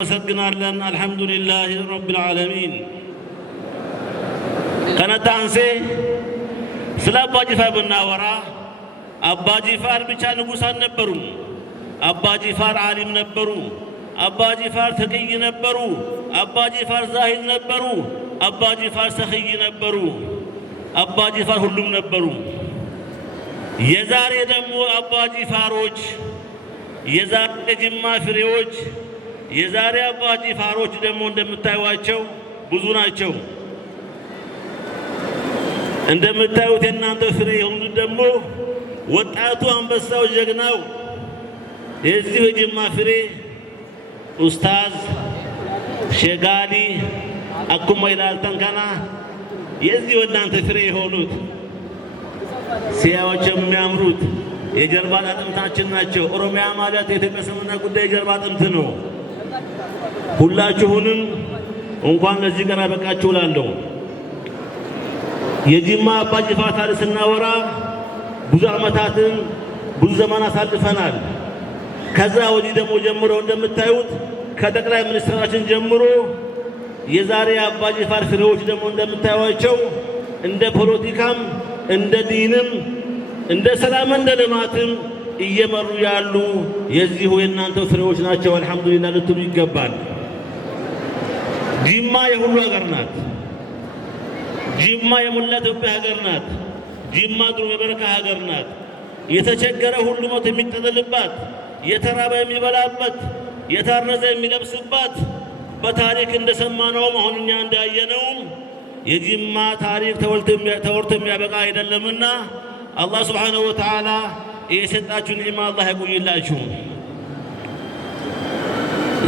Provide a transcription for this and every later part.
مسجنالن الحمد لله رب العالمين كانت أنسى سلا باجفار بناورا أبا جفار بيشان نقصان نبرو أبا جفار عالم نبرو أبا جفار ثقي نبرو أبا جفار زاهد نبرو أبا جفار سخي نبرو أبا جفار هلوم نبرو يزاري دمو أبا جفاروج يزاري جمع فريوج የዛሬ አባ ጂፋሮች ደግሞ እንደምታዩዋቸው ብዙ ናቸው። እንደምታዩት እናንተ ፍሬ የሆኑ ደግሞ ወጣቱ አንበሳው ጀግናው የዚህ የጅማ ፍሬ ኡስታዝ ሸጋሊ አኩማ ይላልተን ከና የዚህ ወዳንተ ፍሬ የሆኑት ሲያዩዋቸው የሚያምሩት የጀርባ አጥንታችን ናቸው። ኦሮሚያ ማለት የተቀሰመና ጉዳይ የጀርባ አጥንት ነው። ሁላችሁንም እንኳን ለዚህ ቀን አበቃችሁ እላለሁ። የጂማ አባ ጂፋር ታሪክ ስናወራ ብዙ ዓመታትን ብዙ ዘመን አሳልፈናል። ከዛ ወዲህ ደግሞ ጀምሮ እንደምታዩት ከጠቅላይ ሚኒስትራችን ጀምሮ የዛሬ አባ ጂፋር ፍሬዎች ደግሞ እንደምታዩዋቸው እንደ ፖለቲካም እንደ ዲንም እንደ ሰላም እንደ ልማትም እየመሩ ያሉ የዚሁ የእናንተ ፍሬዎች ናቸው። አልሐምዱሊላህ ልትሉ ይገባል። ጂማ የሁሉ ሀገር ናት። ጂማ የሞላ ኢትዮጵያ ሀገር ናት። ጂማ ድሮ የበረካ ሀገር ናት። የተቸገረ ሁሉ ሞት የሚጠለልባት፣ የተራበ የሚበላበት፣ የታረዘ የሚለብስባት በታሪክ እንደሰማነውም አሁን እኛ እንዳየነውም የጂማ ታሪክ ተወርቶ የሚያበቃ አይደለምና አላህ ሱብሓነሁ ወተዓላ የሰጣችሁን ኒዕማ አላህ ያቆይላችሁ።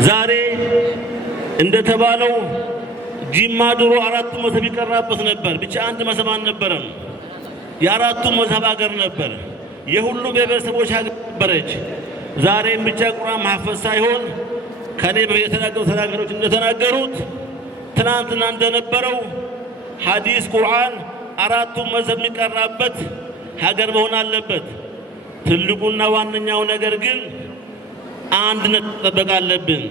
ዛሬ እንደተባለው ጂማ ድሮ አራቱ መዝሀብ ይቀራበት ነበር። ብቻ አንድ መዝሀብ አልነበረም። የአራቱ መዝሀብ ሀገር ነበር። የሁሉ ብሔረሰቦች ሀገር ነበረች። ዛሬም ብቻ ቁርአን ማህፈዝ ሳይሆን ከኔ የተናገሩ ተናጋሪዎች እንደተናገሩት ትናንትና እንደነበረው ሐዲስ ቁርአን አራቱ መዝሀብ የሚቀራበት ሀገር መሆን አለበት። ትልቁና ዋነኛው ነገር ግን አንድነት መጠበቅ አለብን።